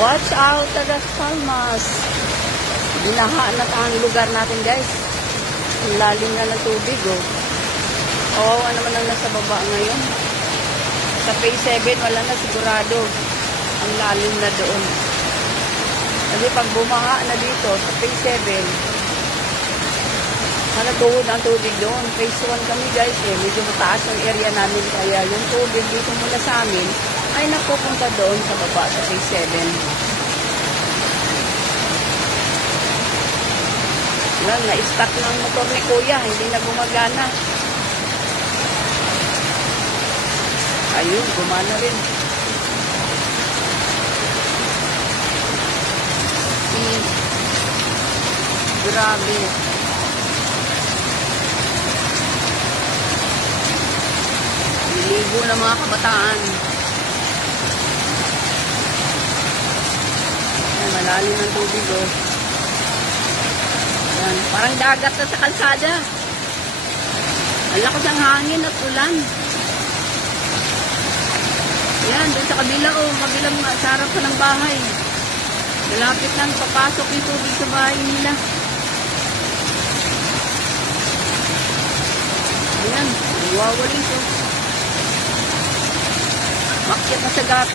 Watch out, Las Palmas. Binaha na ang lugar natin, guys. Ang lalim na ng tubig, oh. Kawawa naman ang nasa baba ngayon. Sa phase 7, wala na sigurado. Ang lalim na doon. Kasi pag bumaha na dito, sa phase 7, tuhod ang tubig doon. Phase 1 kami, guys, eh. Medyo mataas ang area namin. Kaya yung tubig dito mula sa amin ay napupunta doon sa baba, sa phase 7. Yan, na-start ng motor ni Kuya. Hindi na gumagana. Ayun, gumana rin. Grabe. Niligo na mga kabataan. Ay, malalim ang tubig, oh. Yan, parang dagat na sa kalsada. Ang lakas ng hangin at ulan. Yan, doon sa kabila, oh. Kabilang sa harap pa ng bahay. Malapit lang papasok yung tubig sa bahay nila. Ayan, wawalis, oh. Makyat na sa gap.